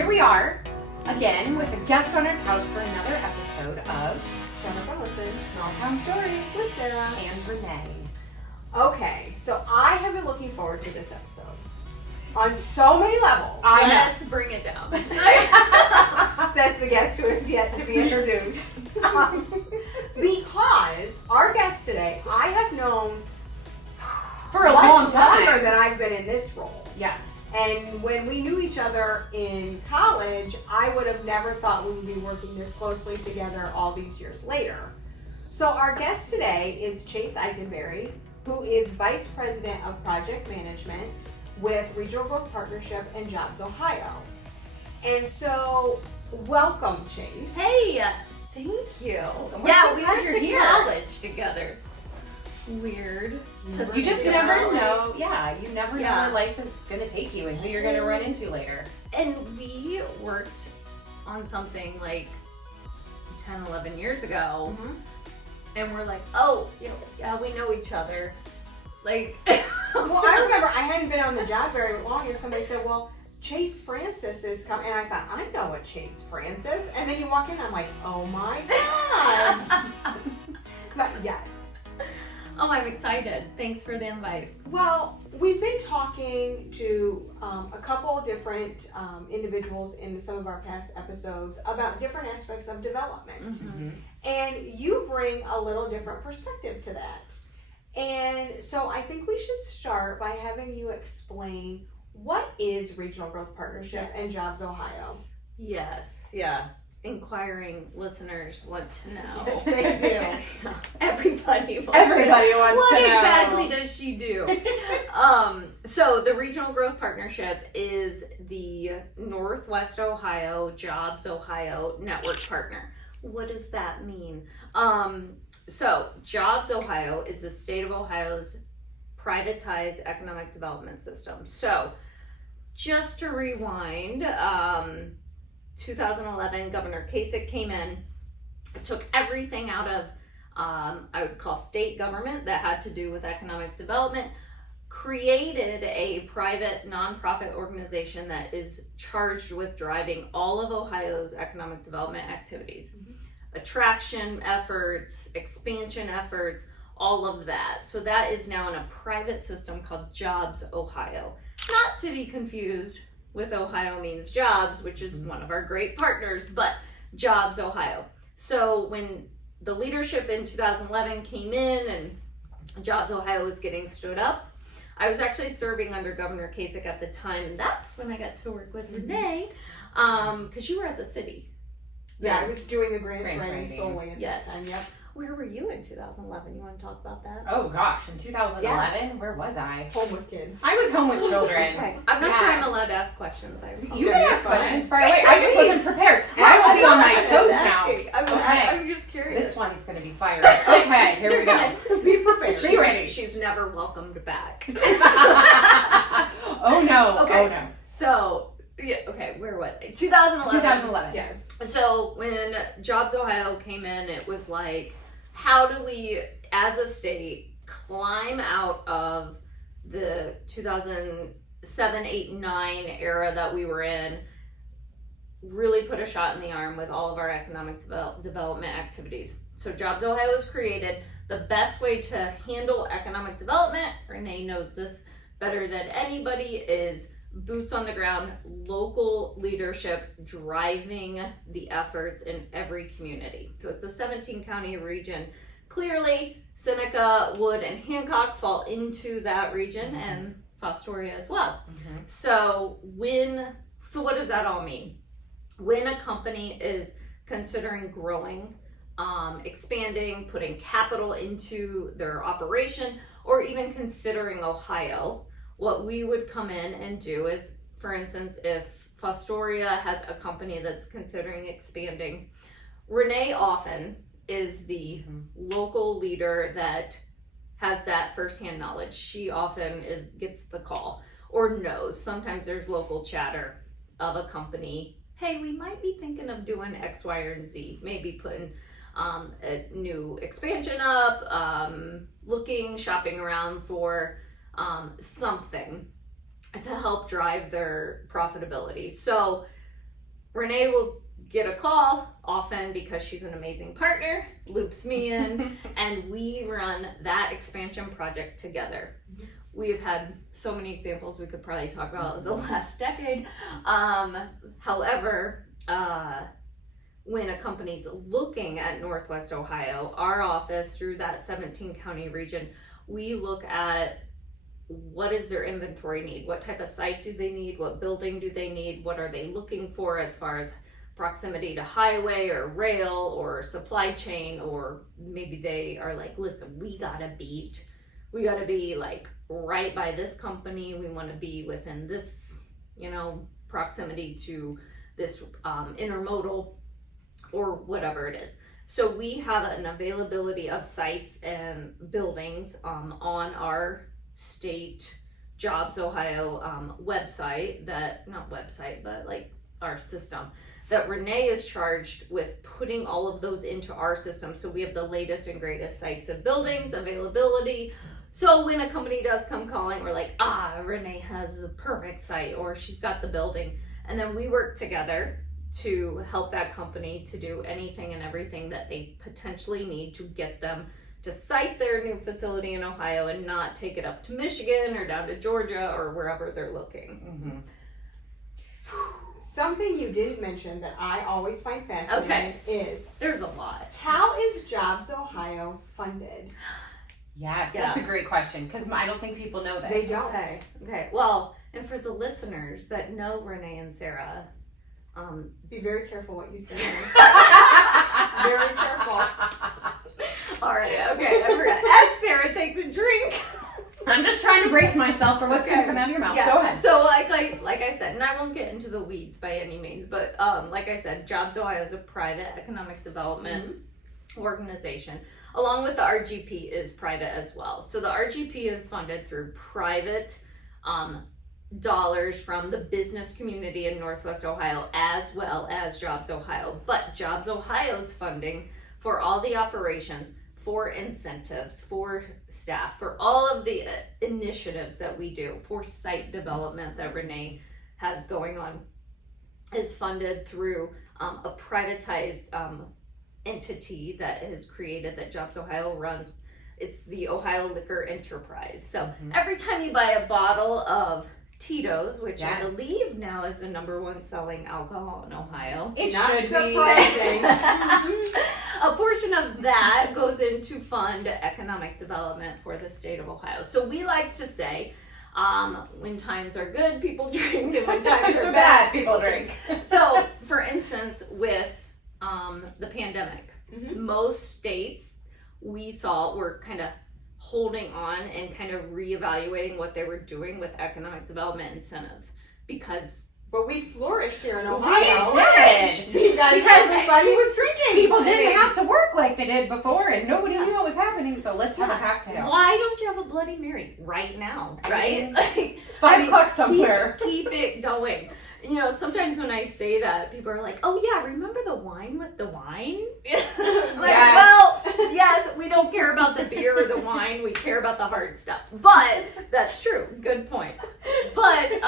here we are again with a guest on our couch for another episode of Jennifer Listens, Small Town Stories with Sarah and Renee. Okay, so I have been looking forward to this episode on so many levels. Let's bring it down. Says the guest who is yet to be introduced. Because our guest today, I have known For a long time. longer than I've been in this role. Yes. And when we knew each other in college, I would have never thought we would be working this closely together all these years later. So our guest today is Chase Eikenbary, who is Vice President of Project Management with Regional Growth Partnership and Jobs Ohio. And so, welcome, Chase. Hey, thank you. We're so we glad went you're to here. college together. It's weird. You just to never college. know. Yeah, you never know Yeah. where life is going to take you and who you're going to run into later. And we worked on something like 10, 11 years ago. Mhm. And we're like, oh, yeah, we know each other. Like, Well, I remember I hadn't been on the job very long, and somebody said, well, Chase Francis is coming. And I thought, I know a Chase Francis. And then you walk in, I'm like, oh my God. But yes. oh, I'm excited. Thanks for the invite. Well, we've been talking to a couple different individuals in some of our past episodes about different aspects of development. Mm-hmm. And you bring a little different perspective to that. And so I think we should start by having you explain what is Regional Growth Partnership and Jobs Ohio. Yes, yeah. Inquiring listeners want to know. Yes, they do. Everybody wants Everybody to know. wants What to know. exactly does she do? So the Regional Growth Partnership is the Northwest Ohio Jobs Ohio network partner. What does that mean? So Jobs Ohio is the state of Ohio's privatized economic development system. So just to rewind, 2011, Governor Kasich came in, took everything out of, I would call state government that had to do with economic development, created a private nonprofit organization that is charged with driving all of Ohio's economic development activities. Attraction efforts, expansion efforts, all of that. So that is now in a private system called Jobs Ohio. Not to be confused with Ohio Means Jobs, which is one of our great partners, but Jobs Ohio. So when the leadership in 2011 came in and Jobs Ohio was getting stood up, I was actually serving under Governor Kasich at the time, and that's when I got to work with Renee, because you were at the city. Yeah, I was doing the grants Grants writing writing. solely at Yes. that time, yep. Where were you in 2011? You want to talk about that? Oh gosh, in 2011, where was I? Home with kids. I was home with children. Okay. I'm not sure I'm Yes. allowed to ask questions. You can ask questions far away. I just wasn't prepared. I will be on my toes now. Okay. I'm just curious. This one's going to be fire. Okay, here we go. Be prepared. Be ready. She's never welcomed back. Oh no. Okay. Oh no. So, yeah, okay, where was I? 2011. 2011. Yes. So when Jobs Ohio came in, it was like, how do we, as a state, climb out of the 2007, 8, 9 era that we were in, really put a shot in the arm with all of our economic development activities. So Jobs Ohio was created. The best way to handle economic development, Renee knows this better than anybody, is boots on the ground, local leadership driving the efforts in every community. So it's a 17 county region. Clearly, Seneca, Wood, and Hancock fall into that region, and Fostoria as well. So what does that all mean? When a company is considering growing, expanding, putting capital into their operation, or even considering Ohio, what we would come in and do is, for instance, if Fostoria has a company that's considering expanding, Renee often is the local leader that has that firsthand knowledge. She often gets the call or knows. Sometimes there's local chatter of a company. Hey, we might be thinking of doing X, Y, or Z. Maybe putting a new expansion up, shopping around for something to help drive their profitability. So Renee will get a call, often because she's an amazing partner, loops me in, and we run that expansion project together. We've had so many examples we could probably talk about the last decade. However, when a company's looking at Northwest Ohio, our office through that 17 county region, we look at what is their inventory need, what type of site do they need, what building do they need, what are they looking for as far as proximity to highway or rail or supply chain, or maybe they are like, listen, we gotta be like right by this company, we want to be within this, proximity to this intermodal or whatever it is. So we have an availability of sites and buildings on our state Jobs Ohio website, but like our system, that Renee is charged with putting all of those into our system. So we have the latest and greatest sites and buildings availability. So when a company does come calling, we're like, Renee has the perfect site, or she's got the building. And then we work together to help that company to do anything and everything that they potentially need to get them to site their new facility in Ohio and not take it up to Michigan or down to Georgia or wherever they're looking. Something you didn't mention that I always find fascinating is, there's a lot. How is Jobs Ohio funded? Yes, that's a great question, because I don't think people know this. They don't. Okay. Well, and for the listeners that know Renee and Sarah, be very careful what you say. Very careful. All right. Okay. I forgot. As Sarah takes a drink. I'm just trying to brace myself for what's going to come out of your mouth. Yeah. Go ahead. So like I said, and I won't get into the weeds by any means, but like I said, Jobs Ohio is a private economic development organization. Along with the RGP is private as well. So the RGP is funded through private dollars from the business community in Northwest Ohio, as well as Jobs Ohio. But Jobs Ohio's funding for all the operations, for incentives, for staff, for all of the initiatives that we do, for site development that Renee has going on, is funded through a privatized entity that is created that Jobs Ohio runs. It's the Ohio Liquor Enterprise. So every time you buy a bottle of Tito's, which I believe now is the #1 selling alcohol in Ohio. It Not should surprising. A portion of that goes into fund economic development for the state of Ohio. So we like to say, when times are good, people drink, and when times are bad, people drink. So, for instance, with the pandemic, most states we saw were kind of holding on and kind of reevaluating what they were doing with economic development incentives, because we flourished here in We Ohio. did. Because everybody was drinking. People didn't have to work like they did before, and nobody knew what was happening, so let's have a cocktail. Why don't you have a Bloody Mary right now, right? It's 5 o'clock somewhere. Keep it going. Sometimes when I say that, people are like, oh yeah, remember the wine with the wine? Well, yes, we don't care about the beer or the wine, we care about the hard stuff. But, that's true, good point. But,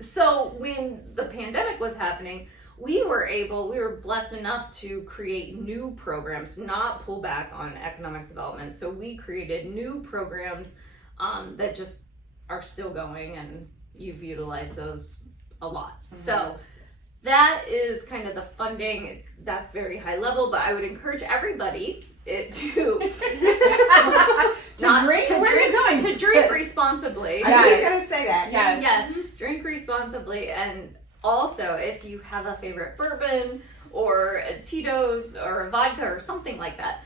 so when the pandemic was happening, we were blessed enough to create new programs, not pull back on economic development. So we created new programs that just are still going, and you've utilized those a lot. So that is kind of the funding. That's very high level, but I would encourage everybody to drink responsibly. I was going to say that. Yes, drink responsibly, and also if you have a favorite bourbon or a Tito's or a vodka or something like that,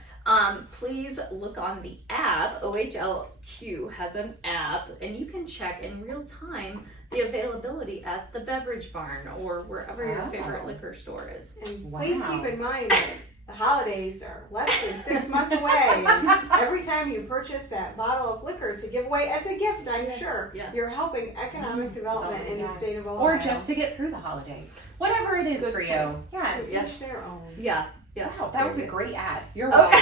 please look on the app. OHLQ has an app, and you can check in real time the availability at the Beverage Barn or wherever your favorite liquor store is. And please keep in mind that the holidays are less than 6 months away. And every time you purchase that bottle of liquor to give away as a gift, I'm sure, you're helping economic development in the state of Ohio. Or just to get through the holidays. Whatever it is for you. Yes. Each their own. Yeah. Wow, that was a great ad. You're welcome.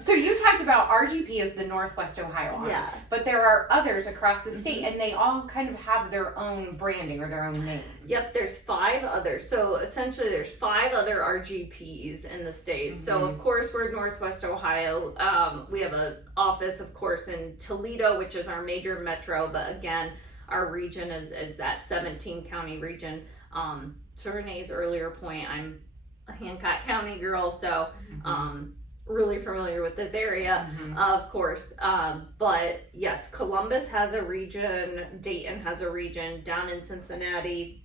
So you talked about RGP is the Northwest Ohio arm, Yeah. but there are others across the state, and they all kind of have their own branding or their own name. Yep, there's 5 others. So essentially there's 5 other RGPs in the state. So of course we're Northwest Ohio. We have an office, of course, in Toledo, which is our major metro, but again, our region is that 17 county region. To Renee's earlier point, I'm a Hancock County girl, so really familiar with this area, of course. But yes, Columbus has a region, Dayton has a region, down in Cincinnati,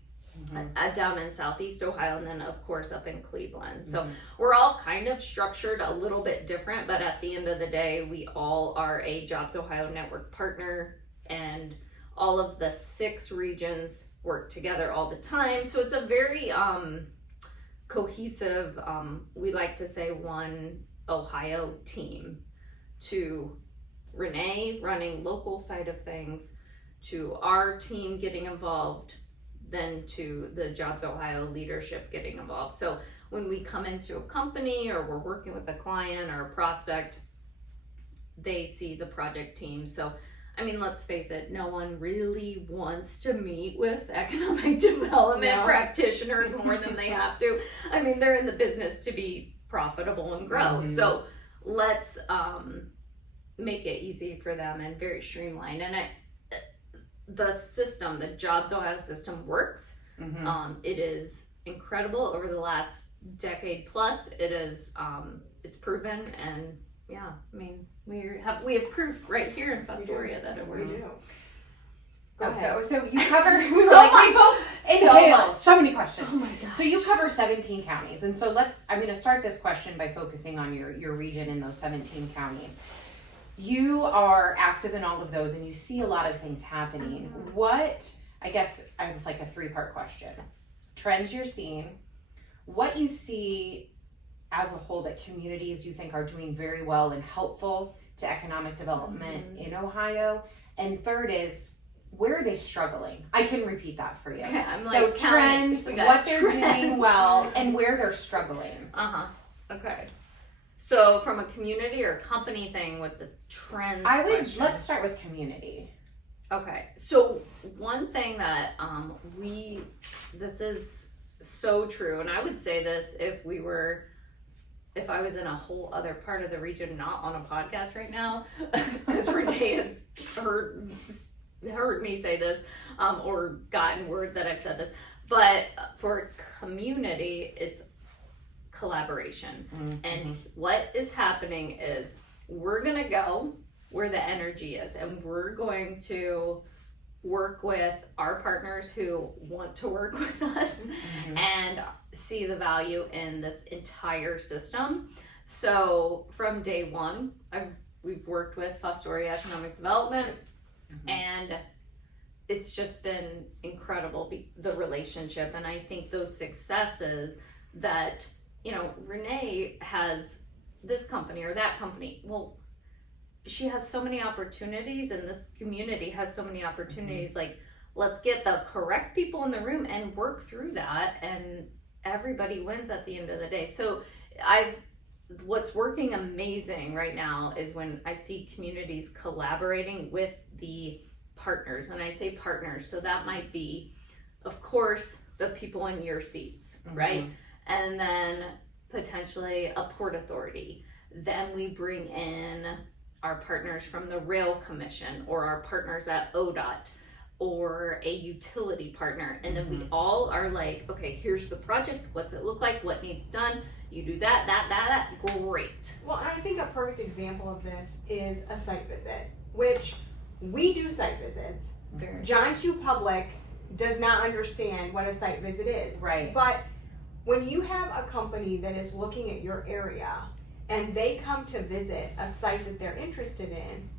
down in Southeast Ohio, and then of course up in Cleveland. So we're all kind of structured a little bit different, but at the end of the day, we all are a Jobs Ohio Network partner, and all of the 6 regions work together all the time. So it's a very cohesive, we like to say one Ohio team, to Renee running local side of things, to our team getting involved, then to the Jobs Ohio leadership getting involved. So when we come into a company or we're working with a client or a prospect, they see the project team. So I mean, let's face it, no one really wants to meet with economic development practitioners more than they have to. I mean, they're in the business to be profitable and grow. So let's make it easy for them and very streamlined. And the system, the Jobs Ohio system works. It is incredible over the last decade plus. It is, it's proven, and yeah, I mean, we have proof right here in Fostoria that it works. We do. So you cover so many questions. Oh my gosh. So you cover 17 counties, and so I'm going to start this question by focusing on your region in those 17 counties. You are active in all of those, and you see a lot of things happening. I guess I have like a 3-part question. Trends you're seeing, what you see as a whole that communities you think are doing very well and helpful to economic development in Ohio, and third is, where are they struggling? I can repeat that for you. Okay, I'm so like trends, what they're doing well, and where they're struggling. Okay. So from a community or company thing with this trends question. Let's start with community. Okay, so one thing that this is so true, and I would say this if I was in a whole other part of the region, not on a podcast right now, because Renee has heard me say this, or gotten word that I've said this, but for community, it's collaboration. And what is happening is we're gonna go where the energy is, and we're going to work with our partners who want to work with us and see the value in this entire system. So from day one, we've worked with Fostoria Economic Development, and it's just been incredible, the relationship. And I think those successes that, Renee has this company or that company, well, she has so many opportunities, and this community has so many opportunities. Like, let's get the correct people in the room and work through that, and everybody wins at the end of the day. So what's working amazing right now is when I see communities collaborating with the partners, and I say partners, so that might be, of course, the people in your seats, right? And then potentially a port authority. Then we bring in our partners from the Rail Commission, or our partners at ODOT, or a utility partner. And then we all are like, okay, here's the project. What's it look like? What needs done? You do that. Great. Well, I think a perfect example of this is a site visit, which we do site visits. John Q. Public does not understand what a site visit is. Right. But when you have a company that is looking at your area and they come to visit a site that they're interested in,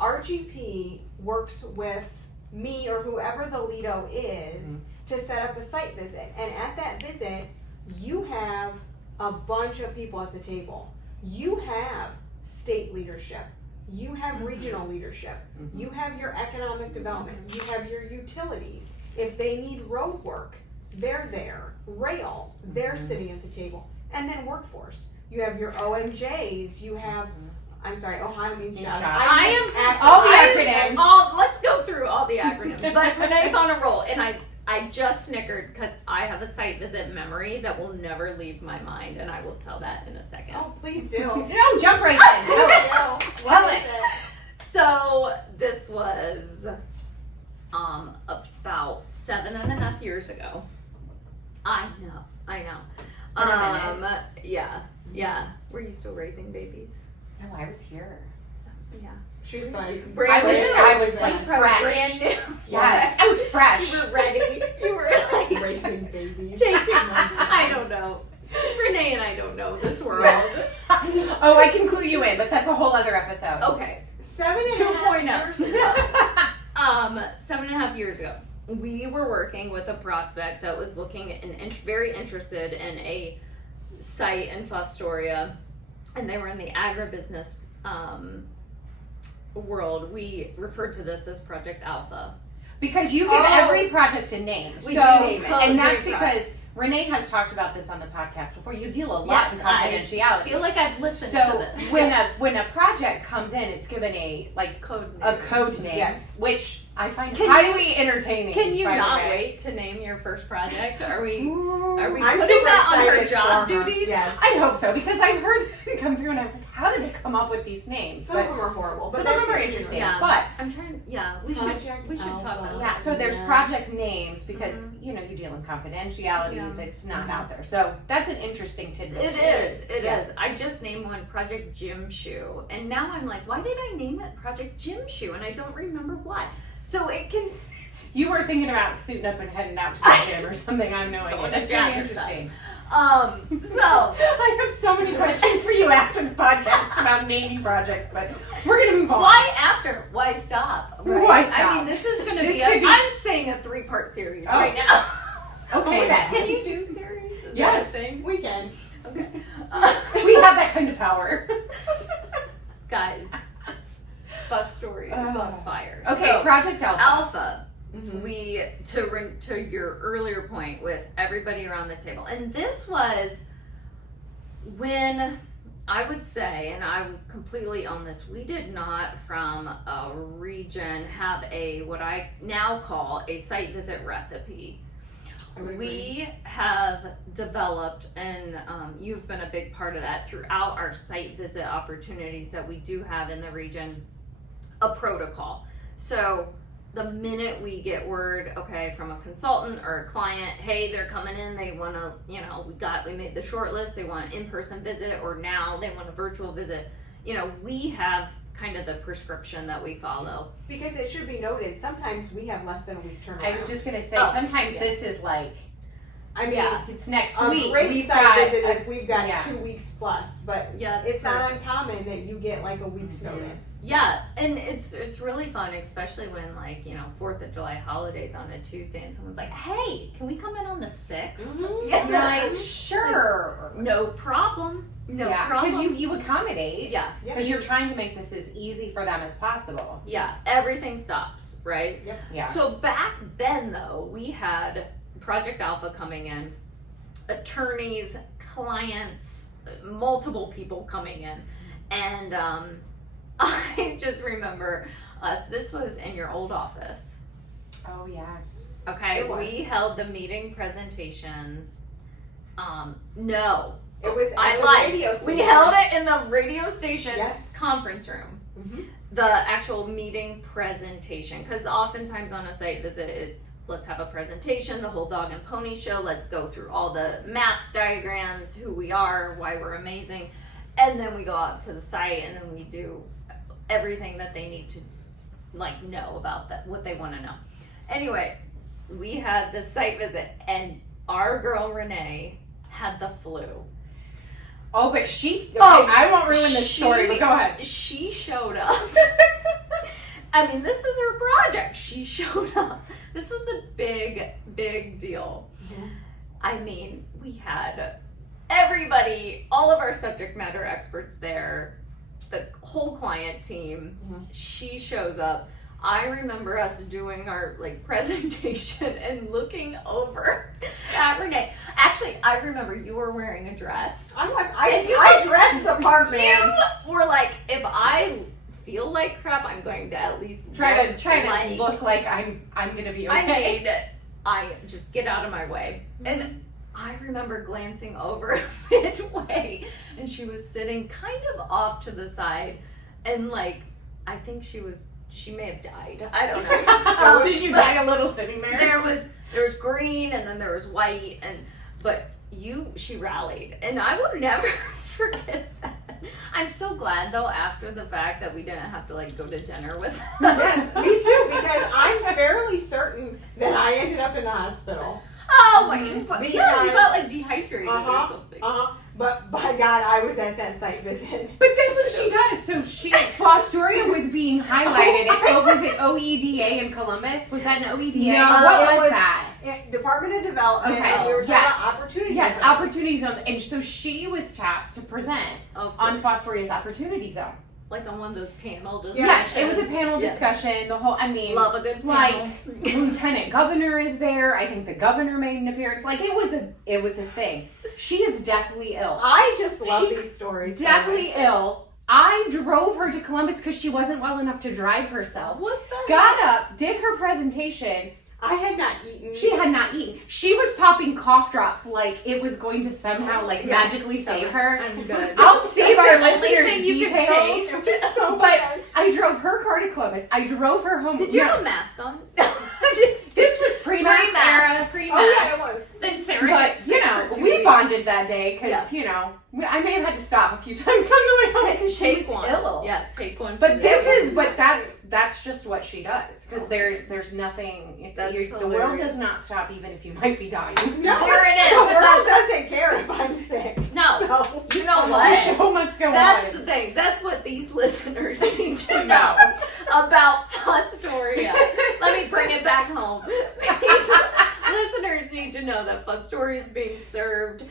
RGP works with me or whoever the Lido is to set up a site visit. And at that visit, you have a bunch of people at the table. You have state leadership. You have regional leadership. You have your economic development. You have your utilities. If they need road work, they're there. Rail, they're sitting at the table. And then workforce. you have your OMJs, you have, I'm sorry, Ohio means Means jobs. jobs. I am all the acronyms. Let's go through all the acronyms. But Renee's on a roll, and I just snickered because I have a site visit memory that will never leave my mind, and I will tell that in a second. Oh, please do. No, jump right in. Tell it. Tell it. So this was about 7.5 years ago. I know. It's been a minute. Yeah. Were you still raising babies? No, I was here. So, yeah. She was like, I was like fresh. Brand new. Yes, I was fresh. You were ready. You were like racing babies. I don't know. Renee and I don't know this world. Oh, I can clue you in, but that's a whole other episode. Okay. 7.5 years ago. 7.5 years ago, we were working with a prospect that was looking and very interested in a site in Fostoria, and they were in the agribusiness world. We referred to this as Project Alpha. Because you give every project a name. We so, do name it. And that's because Renee has talked about this on the podcast before. You deal a lot in confidentiality. I feel like I've listened to So this. when a project comes in, it's given a Code name, Yes. which I find highly entertaining. Can you by the not way. wait to name your first project? Are we I'm putting super that on her excited job for her. duties? Yes. I hope so, because I heard them come through and I was like, how did they come up with these names? Some of them are horrible, but some of them are interesting. Yeah. But I'm trying. Yeah, we should talk about yeah, that. so there's Yes. project names because you deal in confidentialities. It's not out there, so that's an interesting tidbit. It is. I just named one Project Gym Shoe, and now I'm like, why did I name it Project Gym Shoe? And I don't remember why. So it can. You were thinking about suiting up and heading out to the gym or something. I have no idea. That's very interesting. So I have so many questions for you after the podcast about naming projects, but we're gonna move on. why after? Why stop? Right? Why stop? I mean, this is going to This be. could be- I'm saying a 3-part series right now. Okay, then. Can you do series? Is Yes. that a thing? We can. Okay. We have that kind of power. Guys, Bus Story is on fire. Okay, So, Project Alpha. Alpha. Mm-hmm. We to your earlier point with everybody around the table, and this was when I would say, and I would completely own this, we did not from a region have a what I now call a site visit recipe. We have developed, and you've been a big part of that throughout our site visit opportunities that we do have in the region, a protocol. So the minute we get word, okay, from a consultant or a client, hey, they're coming in, they want to, we made the short list, they want an in-person visit, or now they want a virtual visit, we have kind of the prescription that we follow. Because it should be noted, sometimes we have less than a week turnaround. I was just gonna say, Oh, sometimes yeah. this is like, I mean, Yeah. it's next a week. great We've site got visit if we've got yeah. 2 weeks plus, but Yeah, it's not uncommon that you get like a week's Mhm. notice. Yeah, and it's really fun, especially when 4th of July holidays on a Tuesday, and someone's like, "Hey, can we come in on the 6th?" Mhm. Yeah, You're like, sure. no problem, no yeah, problem. because you accommodate. yeah, Because you're trying to make this as easy for them as possible. yeah, everything stops, right? Yeah. So back then, though, we had Project Alpha coming in, attorneys, clients, multiple people coming in, and I just remember us. This was in your old office. Oh yes. Okay, It was. we held the meeting presentation. No, It was at I the lied. radio We station. held it in the radio station Yes. conference room. Mhm. The actual meeting presentation, because oftentimes on a site visit, it's let's have a presentation, the whole dog and pony show. Let's go through all the maps, diagrams, who we are, why we're amazing, and then we go out to the site and then we do everything that they need to know about that, what they want to know. Anyway, we had the site visit, and our girl Renee had the flu. Oh, but she. Okay, Oh, I won't ruin the story. But go ahead. She showed up. I mean, this is her project. She showed up. This was a big, big deal. Mhm. I mean, we had everybody, all of our subject matter experts there, the whole client team. Mhm. She shows up. I remember us doing our like presentation and looking over at Renee. Actually, I remember you were wearing a dress. I dressed the part, man. You were like, if I feel like crap, I'm going to at least try to look like I'm gonna be okay. I just get out of my way. And I remember glancing over midway, and she was sitting kind of off to the side, and like I think she may have died. I don't know. Did you die a little sitting there? There was green, and then there was white, but she rallied, and I will never forget that. I'm so glad though, after the fact, that we didn't have to like go to dinner with her. Yes, me too, because I'm fairly certain that I ended up in the hospital. Oh my god! Yeah, you got like dehydrated or something. But by God, I was at that site visit. But that's what she does. So Fostoria was being highlighted. Was it OEDA in Columbus? Was that an OEDA? No, what was that? Department of Development. Okay. We were talking about opportunity Yes, zones. opportunity zones. And so she was tapped to present on Fostoria's opportunity zone. Like on one of those panel discussions. Yes, it was a panel discussion. The whole, love a good panel. Like Lieutenant Governor is there. I think the governor made an appearance. Like it was a thing. She is deathly ill. I just love these stories. Deathly ill. I drove her to Columbus because she wasn't well enough to drive herself. What the Got up, did her presentation. I had not eaten. She had not eaten. She was popping cough drops like it was going to somehow magically save her. I'm good. I'll save our That's the only listeners thing you details. can taste. So But I drove her car to Columbus. I drove her home. Did you have a mask on? This was pre-mask era. Pre-mask. Oh yeah, it was. Then Sarah But, gets sick for 2 we weeks. bonded that day because, I may have had to stop a few times on the way home because she was one. ill. Yeah, take one. But that's just what she does because there's nothing. The world does not stop even if you might be dying. No, There it is. The world doesn't care if I'm sick. No. So, You know The what? show must go That's on. the thing. That's what these listeners need to know about Fostoria. Let me bring it back home. These listeners need to know that Fostoria is being served, and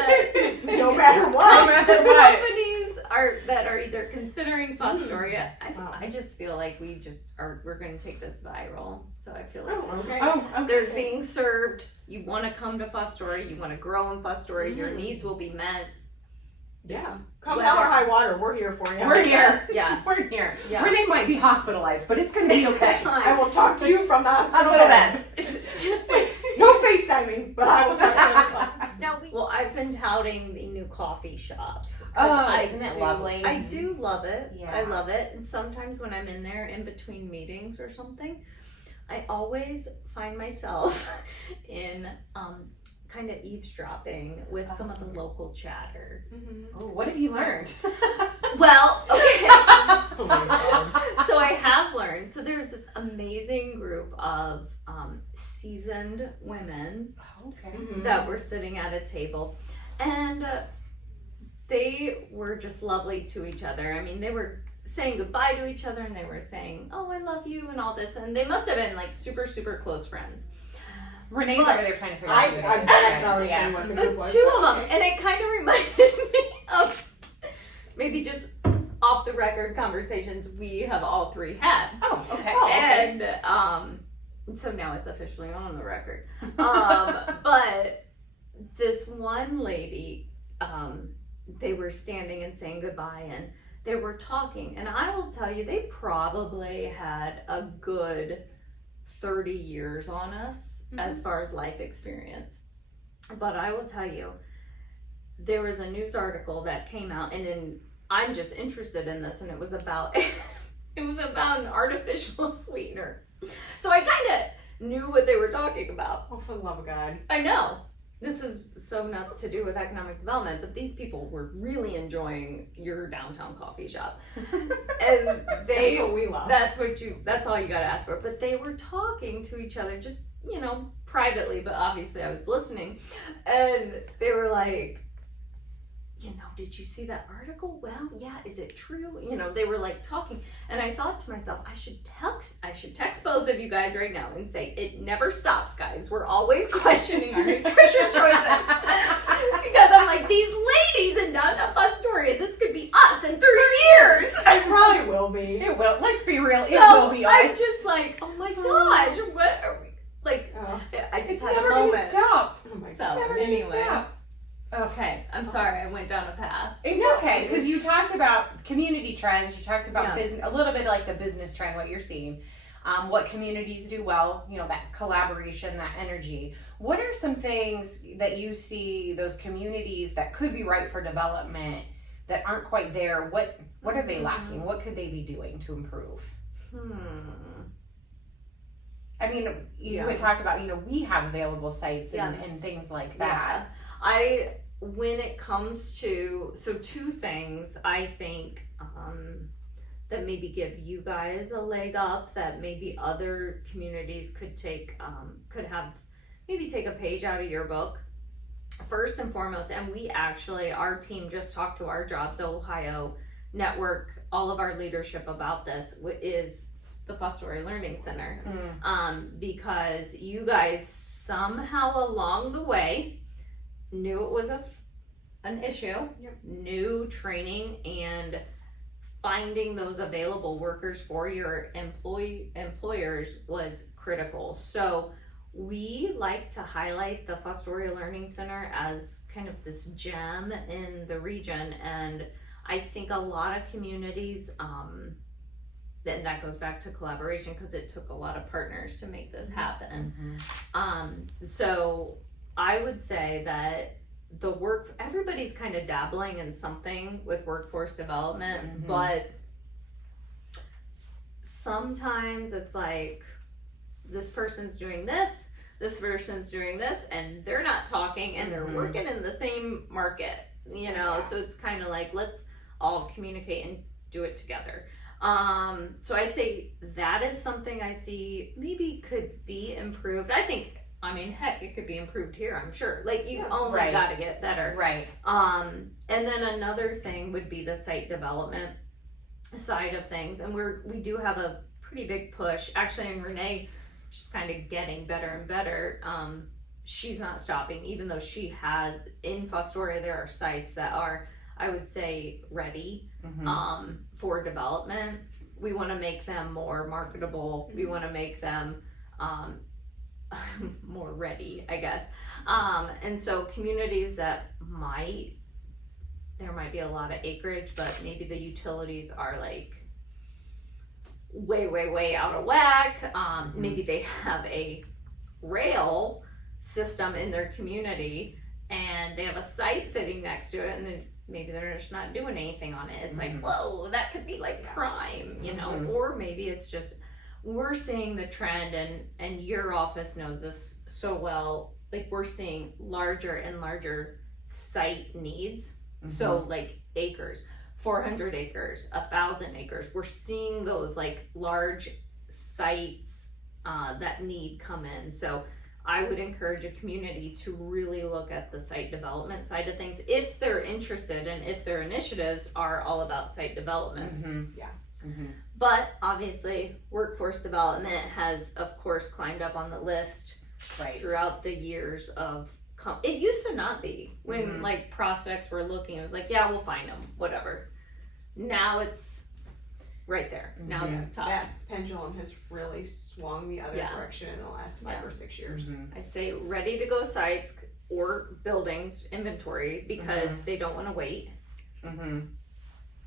that no matter what. companies that are either considering Fostoria. Wow. I just feel like we're going to take this viral. So I feel like Okay. they're being served. You want to come to Fostoria. You want to grow in Fostoria. Your needs will be met. Yeah. Come hell or high water, we're here for you. We're here. Yeah. We're here. Yeah. Renee might be hospitalized, but it's going to be okay. I will talk to you from the hospital Hospital bed. bed. It's just like No FaceTiming, but I will talk to you. well, I've been touting the new coffee shop. Isn't it lovely? I do love it. Yeah. I love it. And sometimes when I'm in there in between meetings or something, I always find myself in kind of eavesdropping with some of the local chatter. Oh, what have you learned? Well, okay. So I have learned. So there's this amazing group of seasoned women Okay. that were sitting at a table, and they were just lovely to each other. I mean, they were saying goodbye to each other, and they were saying, "Oh, I love you," and all this, and they must have been like super, super close friends. Renee's over there trying to figure out who I it bet is. I've already Yeah. seen what the The group was. two of them, and it kind of reminded me of maybe just off the record conversations we have all three had. Oh, okay. And so now it's officially on the record. But this one lady, they were standing and saying goodbye, and they were talking, and I will tell you, they probably had a good 30 years on us as far as life experience. But I will tell you, there was a news article that came out, and I'm just interested in this, and it was about an artificial sweetener. So I kind of knew what they were talking about. Oh, for the love of God. I know. This is so not to do with economic development, but these people were really enjoying your downtown coffee shop. And That's what we love. that's all you gotta ask for. But they were talking to each other just, privately, but obviously I was listening. And they were like, did you see that article? Well, yeah, is it true? They were like talking, and I thought to myself, I should text both of you guys right now and say, it never stops, guys. We're always questioning our nutrition choices. Because I'm like, these ladies in downtown Astoria, this could be us in 30 years. It probably will be. It will. Let's be real. It So will be us. I'm just like, oh my gosh, what are we, like, I just It's had never a gonna moment. stop. Oh my So God. Never gonna anyway, stop. okay, I'm sorry, I went down a path. It's okay, because you talked about community trends. You talked about Yeah. business, a little bit like the business trend, what you're seeing, what communities do well. That collaboration, that energy. What are some things that you see those communities that could be right for development that aren't quite there? What are they lacking? What could they be doing to improve? I mean, you had talked about, we have available sites and things like that. Yeah. When it comes to, two things I think that maybe give you guys a leg up, that maybe other communities could take a page out of your book. First and foremost, and our team just talked to our Jobs Ohio network, all of our leadership about this, is the Fostoria Learning Center. Because you guys somehow along the way knew it was an issue, knew training and finding those available workers for your employers was critical. So we like to highlight the Fostoria Learning Center as kind of this gem in the region, and I think a lot of communities, then that goes back to collaboration, because it took a lot of partners to make this happen. So I would say that everybody's kind of dabbling in something with workforce development, but sometimes it's like, this person's doing this person's doing this, and they're not talking, and they're working in the same market, so it's kind of like, let's all communicate and do it together. So I'd say that is something I see maybe could be improved. Heck, it could be improved here, I'm sure. Like, you only gotta get better. Right. And then another thing would be the site development side of things. And we do have a pretty big push. Actually, and Renee, she's kind of getting better and better. She's not stopping, even though she has, in Fostoria, there are sites that are, I would say, ready for development. We want to make them more marketable. We want to make them more ready, I guess. And so communities that there might be a lot of acreage, but maybe the utilities are like way out of whack. Maybe they have a rail system in their community and they have a site sitting next to it, and then maybe they're just not doing anything on it. It's like, whoa, that could be like prime, or maybe it's just, we're seeing the trend, and your office knows this so well, like we're seeing larger and larger site needs. So like acres, 400 acres, 1,000 acres, we're seeing those like large sites that need come in. So I would encourage a community to really look at the site development side of things if they're interested, and if their initiatives are all about site development. But obviously workforce development has of course climbed up on the list throughout the years of it used to not be, when like prospects were looking, it was like, yeah, we'll find them, whatever. Now it's right there. Now it's tough. That pendulum has really swung the other direction in the last 5 or 6 years. I'd say ready to go sites or buildings inventory, because they don't want to wait.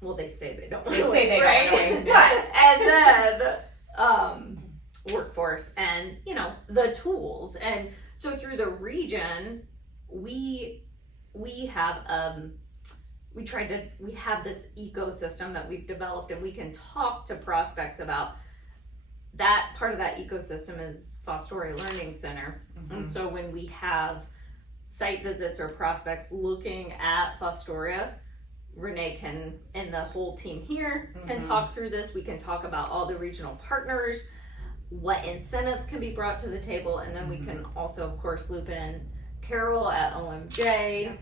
Well, they say they don't want to wait, right? And then workforce and the tools. And so through the region, we have we have this ecosystem that we've developed, and we can talk to prospects about that. Part of that ecosystem is Fostoria Learning Center. And so when we have site visits or prospects looking at Fostoria, Renee can, and the whole team here can talk through this. We can talk about all the regional partners, what incentives can be brought to the table, and then we can also of course loop in Carol at OMJ,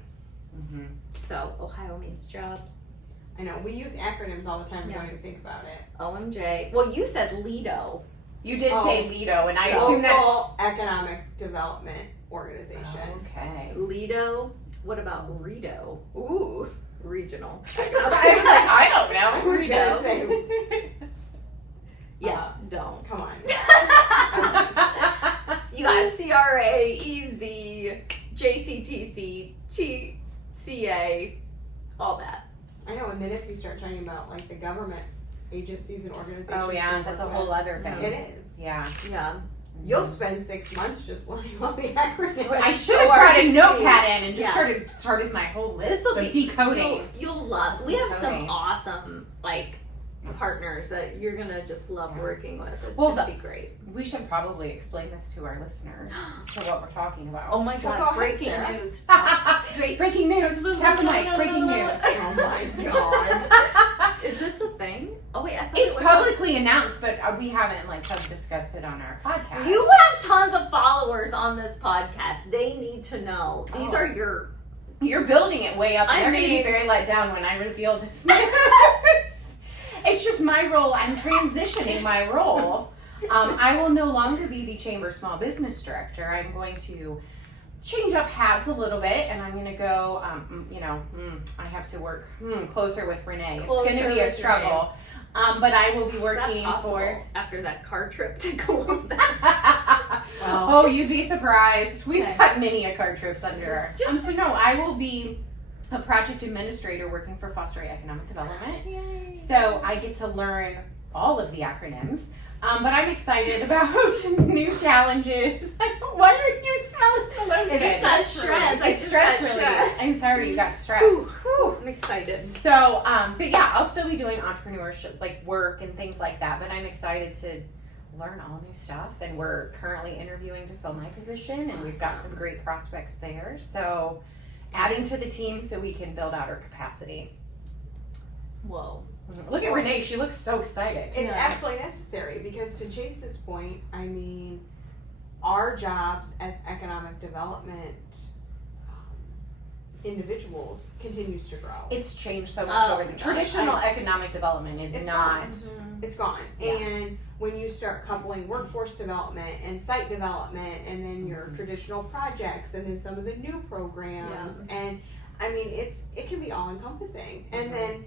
Mm-hmm. So Ohio means jobs. I know, we use acronyms all the time, we Yeah. don't even think about it. OMJ. Well, you said Lido. You did say Lido, and I Local assume that's Economic Development Organization. okay. Lido. What about Rito? Ooh, regional. I was like, I don't know. Who's gonna say, Yeah, don't. come on. You got CRAEZ, JCTC, CA, all that. I know, and then if you start talking about like the government agencies and organizations. Oh yeah, we that's a work whole with, other thing. It is. Yeah. Yeah. You'll spend 6 months just learning all the acronyms. I should have brought a ORGC. notepad in and just Yeah. started my whole list This'll of be decoding. You'll love. We have some Decoding. awesome partners that you're gonna just love working with. It's Well, gonna be great. We should probably explain this to our listeners as to what we're talking about. Oh my So go god! ahead, Breaking Sarah. news. Breaking news. Tap the mic. Breaking news. Oh my god. Is this a thing? Oh wait, I thought It's it was publicly announced, but we haven't have discussed it on our podcast. You have tons of followers on this podcast. They need to know. These Oh. are your. You're building it way up, and I they're going to be mean- very let down when I reveal this news. It's just my role. I'm transitioning my role. I will no longer be the Chamber Small Business Director. I'm going to change up hats a little bit, and I'm going to go, I have to work closer with Renee. It's going to be a Closer with struggle. But I will be Is that working possible for... after that car trip to Columbus? Oh, you'd be surprised. We've Okay. got many a car trips under our... so no, I will be a project administrator working for Fostering Economic Development. Yay. So I get to learn all of the acronyms. But I'm excited about new challenges. Why are you smelling the lotion? It's not stress. I It's just stress got relief. stress. I'm sorry you got stressed. Whew. I'm excited. So, but yeah, I'll still be doing entrepreneurship, work and things like that. But I'm excited to learn all new stuff. And we're currently interviewing to fill my position, and we've got some great prospects there. So, adding to the team so we can build out our capacity. Whoa. Look at Renee; she looks so excited. It's absolutely necessary because to Chase's point, I mean, our jobs as economic development individuals continues to grow. It's changed so much Oh over my the God. traditional economic development is It's not. It's gone. Yeah. And when you start coupling workforce development and site development and then your traditional projects and then some of the new programs and I mean it can be all encompassing. And then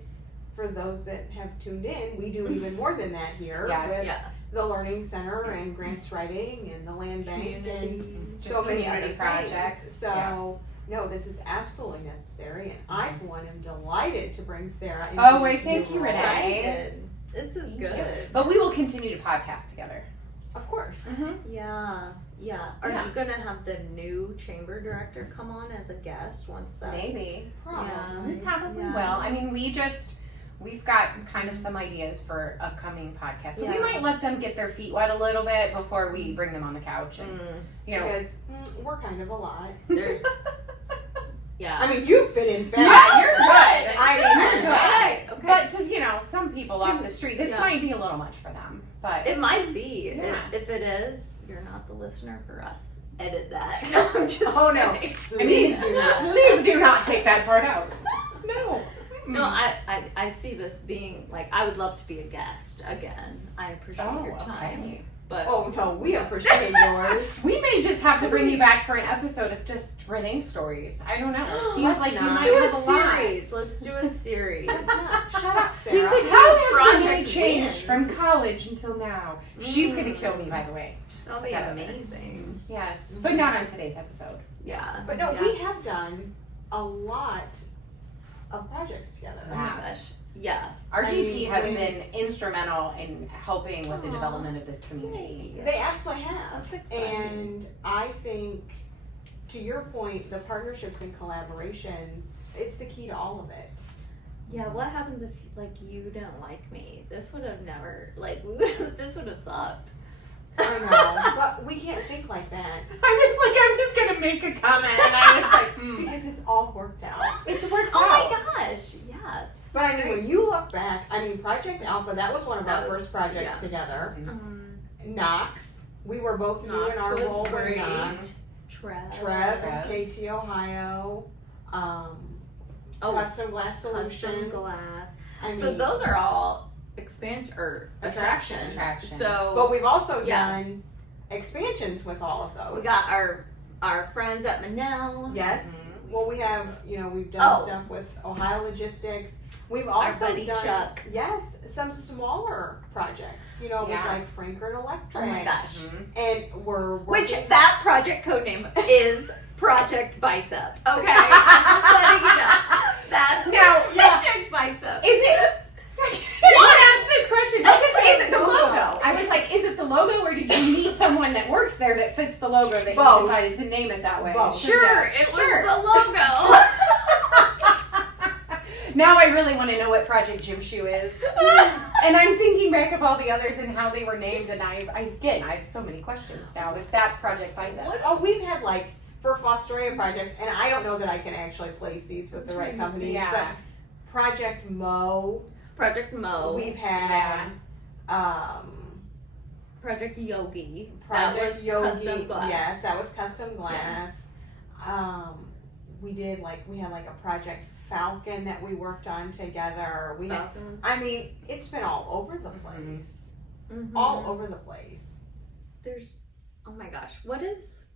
for those that have tuned in, we do even more than that here Yes. with Yeah. the Learning Center and grants writing and the land bank and Just so many community other projects. things. So no, this is absolutely necessary, and I, for one, am delighted to bring Sarah into Oh, wait, this thank new you, role. Renee. Excited. This is good. But we will continue to podcast together. Of course. Yeah. Are Yeah. you gonna have the new chamber director come on as a guest once that's Maybe. Probably. We probably Yeah. will. I mean, we've got kind of some ideas for upcoming podcasts. So we Yeah. might let them get their feet wet a little bit before we bring them on the couch. And, Because we're kind of a lot. There's yeah. I mean, you fit in fast. Yeah, you're good. I mean, You're you're good. Okay. But to, some people off the street, this Yeah. might be a little much for them. But It might be. Yeah. If it is, you're not the listener for us. Edit that. No, I'm just Oh, no. kidding. Please do not. please do not take that part out. No. No, I see this being I would love to be a guest again. I appreciate your time. Okay. But Oh, no, we appreciate yours. We may just have to bring you back for an episode of just Renee-stories. I don't know. It seems Let's like you not. might let's do a have a lot. series. Let's do a series. Shut up, Sarah. You could- How has Project Renee changed wins. from college until now? She's gonna kill me, by the way. Just That'll put be that out there. amazing. Yes, but not on today's episode. Yeah. But no, yeah. we have done a lot of projects together. Oh my gosh. Yeah. Our I GP mean, has when- been instrumental in helping with the Aw. development of this community. They absolutely have. That's exciting. And I think, to your point, the partnerships and collaborations, it's the key to all of it. Yeah, what happens if you didn't like me? This would have never this would have sucked. I know, but we can't think like that I was gonna make a comment, and I was like, because it's all worked out. it's worked Oh out. my gosh. Yeah. But I mean, when you look back, I mean, Project Alpha, that was one of our That was- first projects yeah. together. Um, Knox, we were both new in Knox our was role for great. Knox. Trev. Trev, Trev. KT Ohio. Custom Glass Custom Solutions. Glass. I mean, So those are all expansion or attraction. Attractions. So but we've also Yeah. done expansions with all of those. we got our friends at Manel. Yes. Well, we have, we've done Oh. stuff with Ohio Logistics. We've Our also buddy done, Chuck. yes, some smaller projects, with Yeah. like Frankfurt Electric. Oh my gosh. And we're Which working- that project code name is Project Bicep. Okay, I'm just letting you know. That's Now, yeah. Project Bicep. Is it? I asked this question. Is it the logo? I was like, is it the logo, or did you meet someone that works there that fits the logo that Both. you decided to name it that way? Both. Sure, Yeah. it was Sure. the logo. Now I really want to know what Project Gym Shoe is. And I'm thinking back of all the others and how they were named, and I have so many questions now. If that's Project Bicep. Oh, we've had for Fostoria projects, and I don't know that I can actually place these with the right companies, Yeah. but Project Mo, Project Mo. we've had, Project Yogi. Project that was Yogi, Custom Glass. yes, that was Custom Glass. We did we had a Project Falcon that we worked on together. We had, Falcons. I mean, it's been all over the place, Mhm. all over the place. There's, oh my gosh, what is,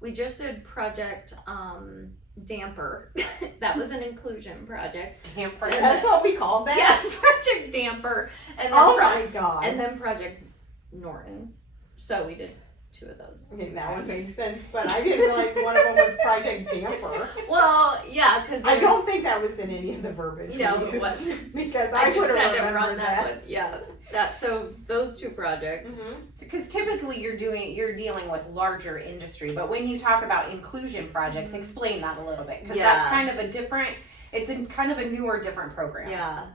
we just did Project Damper. That was an inclusion project. Hamper. That's what we called that. Yeah, Project Damper, and then Oh my god. and then Project Norton. So we did 2 of those. Okay, that one makes sense, but I didn't realize one of them was Project Damper. Well, yeah, because I don't think that was in any of the verbiage. No, we it used, wasn't. because I I would just had have to run remembered that that. one. Yeah, so those 2 projects. Because typically you're dealing with larger industry, but when you talk about inclusion projects, explain that a little bit, because that's Yeah. kind of a different. It's kind of a newer, different program. Yeah.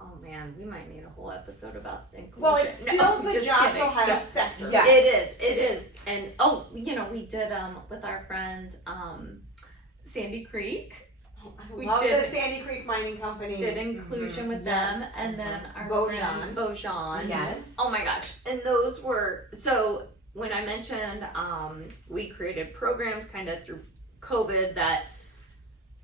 Oh man, we might need a whole episode about inclusion. Well, it's still No, the just Jobs kidding. Ohio No. sector. Yes. It is. And we did with our friend Sandy Creek. I We love did- the Sandy Creek Mining Company. Did inclusion with Yes. them, and then our Beaujean. friend Beaujean. Yes. Oh my gosh. And those were, so when I mentioned we created programs kind of through COVID that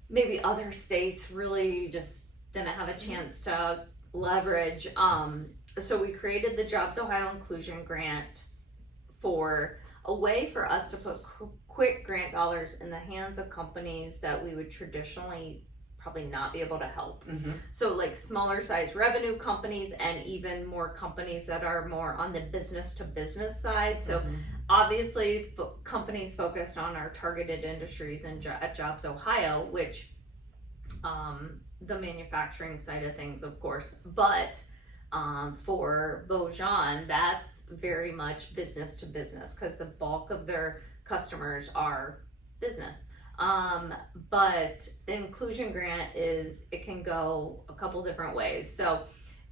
maybe other states really just didn't have a chance to leverage. So we created the Jobs Ohio Inclusion Grant for a way for us to put quick grant dollars in the hands of companies that we would traditionally probably not be able to help. Mm-hmm. So smaller size revenue companies, and even more companies that are more on the business to business side. So obviously companies focused on our targeted industries and at Jobs Ohio, which the manufacturing side of things, of course, but for Beaujean, that's very much business to business, because the bulk of their customers are business. But the inclusion grant it can go a couple different ways. So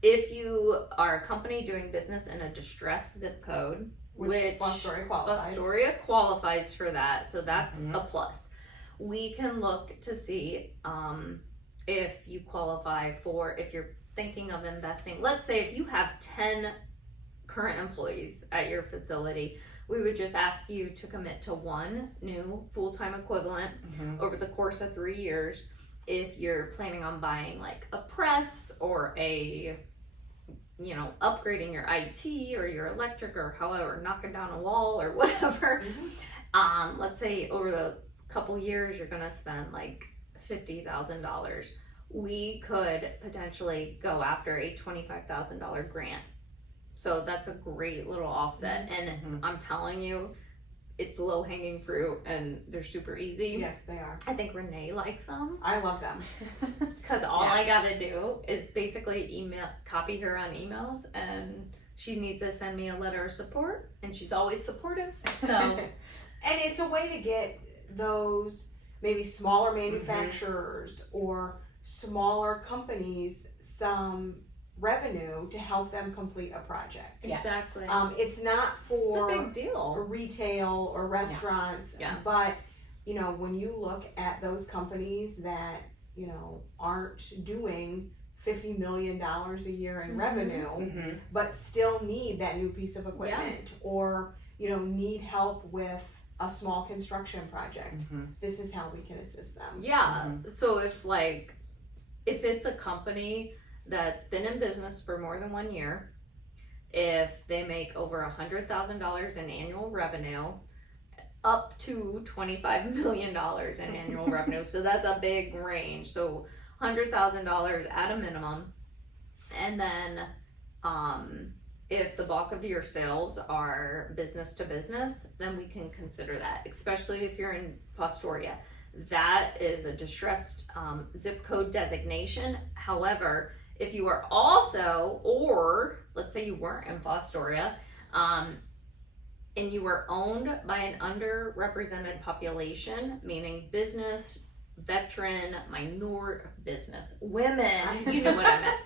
if you are a company doing business in a distressed zip code, which Fostoria qualifies for that, so that's a plus. We can look to see if you qualify for, if you're thinking of investing. Let's say if you have 10 current employees at your facility, we would just ask you to commit to 1 new full-time equivalent over the course of 3 years. If you're planning on buying a press or upgrading your IT or your electric, or however, knocking down a wall or whatever, let's say over the couple years you're gonna spend $50,000. We could potentially go after a $25,000 grant. So that's a great little offset, and I'm telling you, it's low hanging fruit and they're super easy. Yes, they are. I think Renee likes them, I love them. because all I gotta do is basically copy her on emails, and she needs to send me a letter of support, and she's always supportive. So And it's a way to get those maybe smaller manufacturers or smaller companies some revenue to help them complete a project. Yes. exactly, It's not for it's a big deal. retail or restaurants, Yeah. but when you look at those companies that aren't doing $50 million a year in revenue, but still need that new piece of equipment, or need help with a small construction project, Mm-hmm. this is how we can assist them. Yeah. So if it's a company that's been in business for more than 1 year, if they make over $100,000 in annual revenue, up to $25 million in annual revenue. So that's a big range. So $100,000 at a minimum. And then if the bulk of your sales are business to business, then we can consider that, especially if you're in Fostoria. That is a distressed zip code designation. However, if you are also, or let's say you weren't in Fostoria, and you were owned by an underrepresented population, meaning business, veteran, business, women, you know what I meant.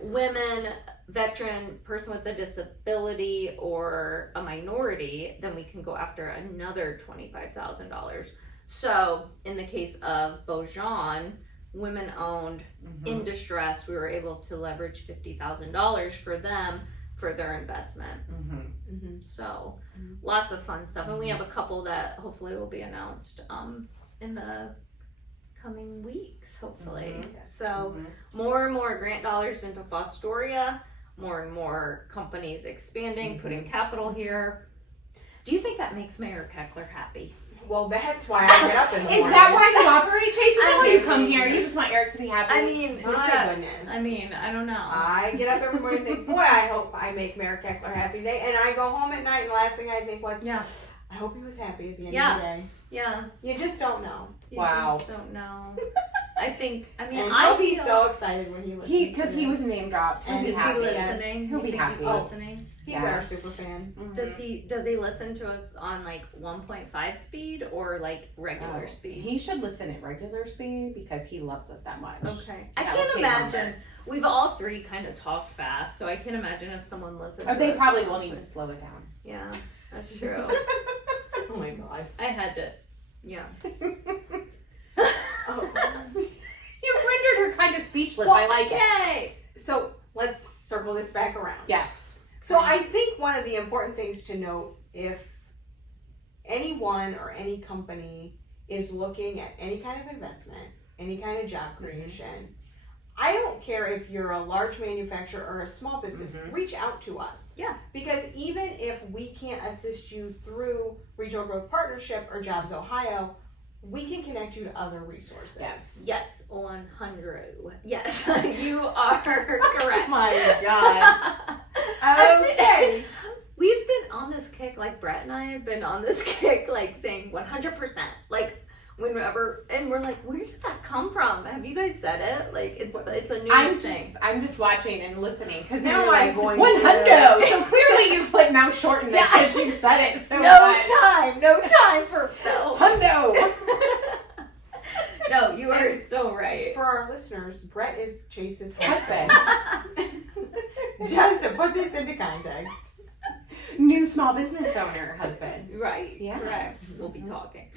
Women, veteran, person with a disability, or a minority, then we can go after another $25,000. So in the case of Beaujean, women owned, in distress, we were able to leverage $50,000 for them for their investment. So lots of fun stuff. And we have a couple that hopefully will be announced in the coming weeks, hopefully. So more and more grant dollars into Fostoria, more and more companies expanding, putting capital here. Do you think that makes Mayor Keckler happy? Well, that's why I get up in the Is morning. that why you operate, Chase? Is that why you come mean, here? You just want Eric to be happy? I mean, My goodness. I don't know. I get up every morning and think, boy, I hope I make Mayor Keckler happy today. And I go home at night and the last thing I think was, I hope he was happy at the end of the day. Yeah. You just don't know. You Wow. just don't know. I mean, And I he'll be feel so excited when he listens. Because he was name dropped. He'll And be is happy. he listening? He'll You be think happy. he's listening? He's Yes. our super fan. Does he listen to us on like 1.5 speed or like regular speed? He should listen at regular speed because he loves us that much. Okay. I Yeah, can't let's take imagine. We've all three kind of talk fast, so I can imagine if someone listens. Oh, to they us probably on will need like- to slow it down. Yeah, that's true. Oh my god. I had to. Yeah. Oh. You've rendered her kind of speechless. I like it. Yay! So let's circle this back around. Yes. So I think one of the important things to note, if anyone or any company is looking at any kind of investment, any kind of job creation, I don't care if you're a large manufacturer or a small business, reach out to us. Yeah. Because even if we can't assist you through Regional Growth Partnership or Jobs Ohio, we can connect you to other resources. Yes, 100. Yes, you are correct. My God. Okay. We've been on this kick, like Brett and I have been on this kick, like saying 100%. Like whenever, and we're like, where did that come from? Have you guys said it? Like it's a new thing. I'm just watching and listening because Now now I'm like going one to- hundo. So clearly you've like now shortened this because you said it so No much. time for Phil. Hundo. No, you are so right. For our listeners, Brett is Chase's Husband. husband. Just to put this into context. New small business owner husband. Right. Yeah. Correct. We'll be talking.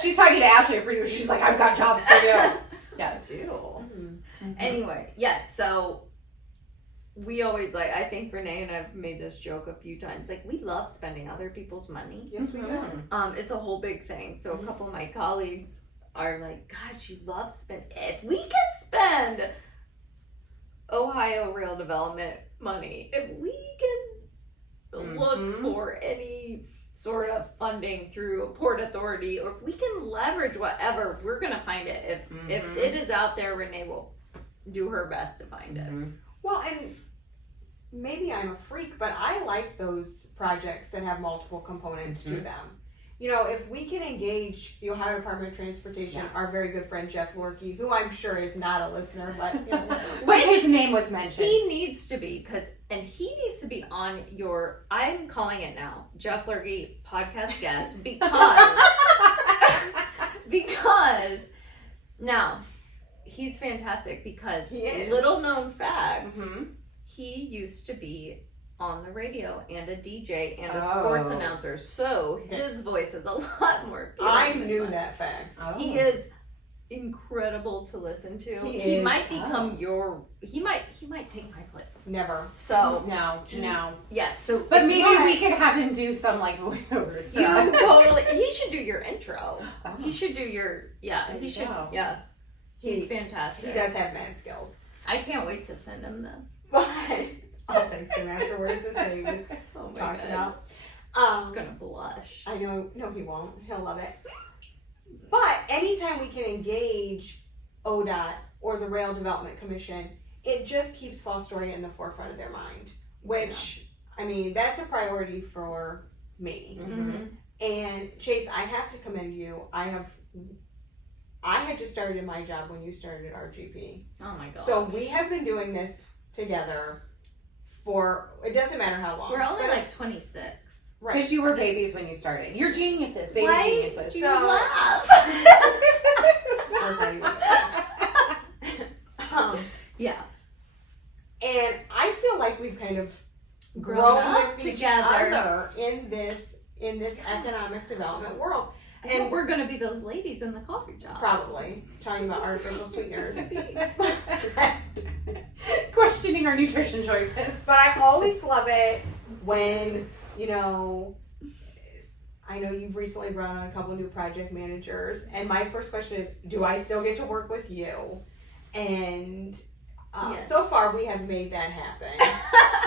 She's talking to Ashley, a producer. She's like, I've got jobs for you. Yes. Cool. Anyway, yes, so we always I think Renee and I've made this joke a few times. Like, we love spending other people's money. Yes, we do. It's a whole big thing. So a couple of my colleagues are like, gosh, you love spend. If we can spend Ohio Rail Development money, if we can look for any sort of funding through a port authority, or if we can leverage whatever, we're gonna find it. If it is out there, Renee will do her best to find it. Well, and maybe I'm a freak, but I like those projects that have multiple components to them. You know, if we can engage the Ohio Department of Transportation, our very good friend Jeff Lorkey, who I'm sure is not a listener, but you know, But his name was mentioned. He needs to be, and he needs to be on your, I'm calling it now, Jeff Lurgy podcast guest, because now he's fantastic because He is. little known fact, he used to be on the radio and a DJ and a sports announcer, so his voice is a lot more appealing I than knew mine. that fact. He is incredible to listen to. He He is. might become he might take my place. Never. So No. yes. So But if maybe you we could have him do some like voiceover stuff. you totally he should do your intro. Oh. He should do your There he you should go. He's He fantastic. does have mad skills. I can't wait to send him this. But I'll text him afterwards and say he was Oh my talking god. about. He's gonna blush. I know, no, he won't. He'll love it. But anytime we can engage ODOT or the Rail Development Commission, it just keeps Fall Story in the forefront of their mind. Which, I mean, that's a priority for me. Mm-hmm. And Chase, I have to commend you. I had just started in my job when you started at RGP. Oh my god. So we have been doing this together for, it doesn't matter how long. we're only but like it's- 26. right. Because you were babies when you started. You're geniuses, baby Why geniuses. do you So- laugh? That's how you Yeah. And I feel like we've kind of Grown grown up with each together. other in this economic development world. And we're gonna be those ladies in the coffee shop. Probably talking about artificial sweeteners. Questioning our nutrition choices. But I always love it when, you know, I know you've recently brought on a couple new project managers, and my first question is, do I still get to work with you? And Yes. so far we have made that happen.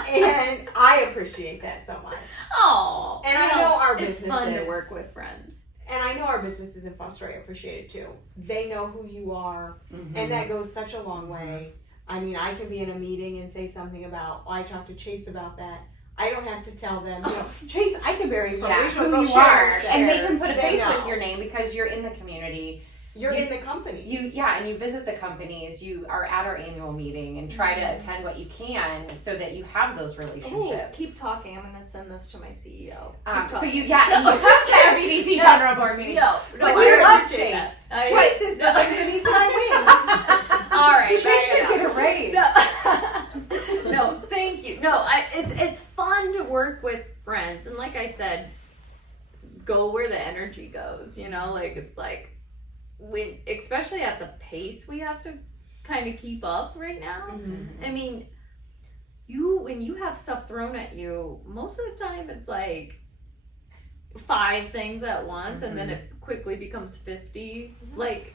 And I appreciate that so much. Oh, And I know our it's fun to businesses- work with friends. And I know our businesses in Foster appreciate it too. They know who you are, Mm-hmm. and that goes such a long way. I mean, I can be in a meeting and say something about, I talked to Chase about that. I don't have to tell them, you know, Chase Eikenbary from Yeah, Regional who you Share, are, and they Share. can put a They face know. with your name because you're in the community. You're you- in the company. And you visit the companies. You are at our annual meeting and try to attend what you can so that you have those Ooh, relationships. keep talking. I'm gonna send this to my CEO. So Keep you, talking. and you have to have BDC general board meeting. No, But I we love appreciate Chase. that. Chase is the underneath my wings. All right, Chase back should it get up. a raise. No, thank you. No, it's fun to work with friends, and like I said, go where the energy goes. You know, like it's like we, especially at the pace we have to kind of keep up right now. Mhm. I mean, when you have stuff thrown at you, most of the time it's like 5 things at once, and then it quickly becomes 50. Like,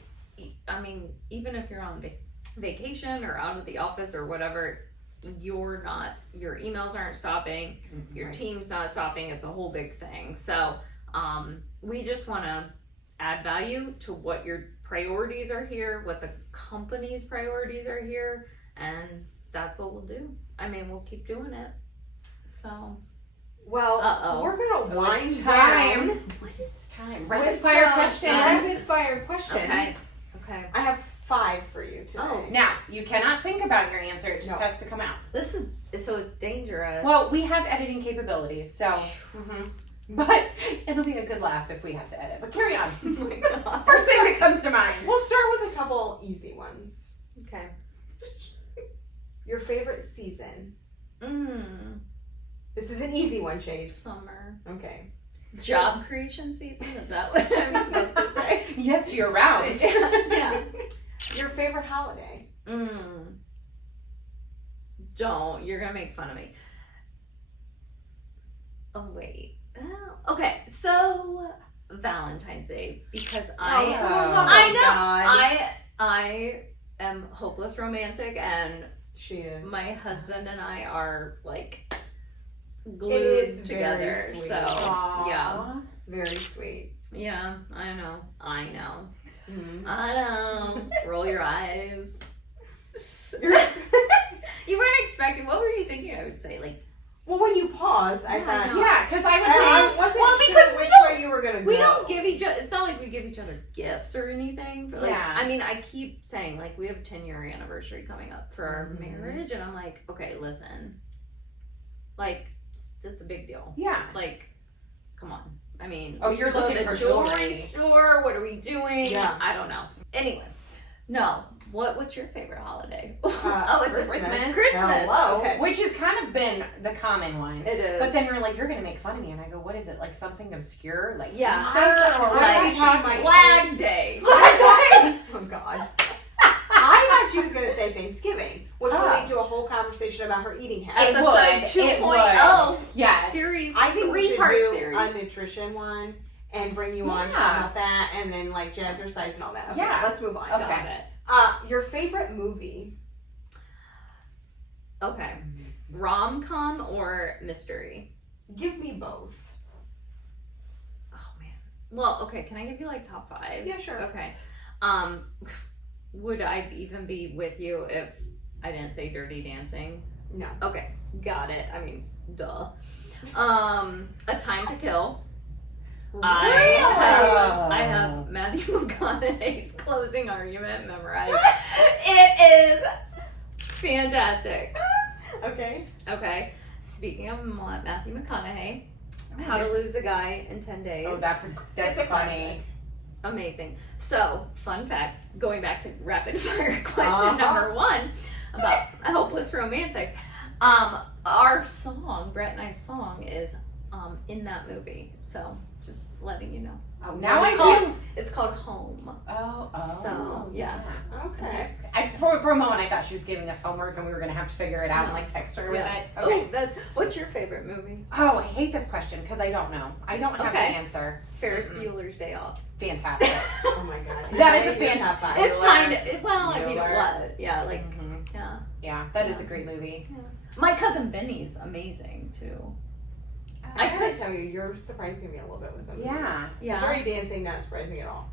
I mean, even if you're on vacation or out of the office or whatever, your emails aren't stopping, your Right. team's not stopping. It's a whole big thing. So we just want to add value to what your priorities are here, what the company's priorities are here, and that's what we'll do. I mean, we'll keep doing it. So Well, Uh-oh. we're going to wind it's down. what is Time. with Rapid fire some questions. Rapid fire questions. okay? I have 5 for you today. Oh. Now, you cannot think about your answer. It just No. has to come out. This is so it's dangerous. Well, we have editing capabilities, so. But it'll be a good laugh if we have to edit. But carry on. Oh my god. First thing that comes to mind. We'll start with a couple easy ones. Okay. Your favorite season? This is an easy one, Chase. Summer. Okay. Job creation season? Is that what I'm supposed to say? Yet you're round. Yeah. Your favorite holiday? Don't. You're gonna make fun of me. Oh wait. Okay. So Valentine's Day, because I am hopeless romantic, and She is. my husband and I are like It glued is together. very sweet. So yeah. Very sweet. Yeah, I know. Mhm. I know. Roll your eyes. Your- You weren't expecting. What were you thinking I would say? Like, Well, when you paused, I Yeah, thought. I know. Yeah, because I And I would wasn't Well, sure because we which don't- way you were gonna we go. don't give each other. It's not like we give each other gifts or anything. But like, Yeah. I mean, I keep saying like we have a 10-year anniversary coming up for our Mhm. marriage, and I'm like, okay, listen, like that's a big deal. Yeah. Like, come on. I mean, Oh, we you're can go looking to the for jewelry jewelry. store. What are we doing? Yeah. I don't know. Anyway, no. What's your favorite holiday? Christmas. Christmas. Hello. Okay. Which has kind of been the common one. It is. But then you're like, you're gonna make fun of me, and I go, what is it? Like something obscure, like Yeah. Easter, or what are we Like talking? Flag Day. Oh God. I thought she was going to say Thanksgiving, which will lead to a whole conversation about her eating habits. Episode It 2.0. Yes. Series. I think we should 3-part do series. a nutrition one and bring you on to talk about that, and then like jazzercise and all that. Okay, Yeah. let's move on. Okay. Got it. Your favorite movie? Okay. Rom-com or mystery? Give me both. Oh man. Well, okay, can I give you like top 5? Yeah, sure. Okay. Would I even be with you if I didn't say Dirty Dancing? No. Okay, got it. I mean, duh. A Time to Kill. I have Matthew McConaughey's closing argument memorized. It is fantastic. Okay. Okay. Speaking of Matthew McConaughey, How to Lose a Guy in 10 Days. Oh, that's It's a funny. classic. Amazing. So, fun facts. Going back to rapid fire question number 1 about a hopeless romantic. Our song, Brett and I's song, is in that movie. So, just letting you know. Oh, now it's I feel. It's called Home. Oh. So, yeah. Okay. For a moment, I thought she was giving us homework, and we were gonna have to figure it out and like text her with it. Okay. Oh, what's your favorite movie? Oh, I hate this question because I don't know. I don't have the answer. Ferris Bueller's Day Off. Fantastic. Oh my God. That is a Your fan- top 5. It's kind of, well, I mean, it Bueller. was. Yeah, like, Mhm. yeah. Yeah, that is a great movie. My cousin Benny's amazing, too. I I gotta could- tell you, you're surprising me a little bit with some of Yeah. these. Yeah. Dirty Dancing, not surprising at all.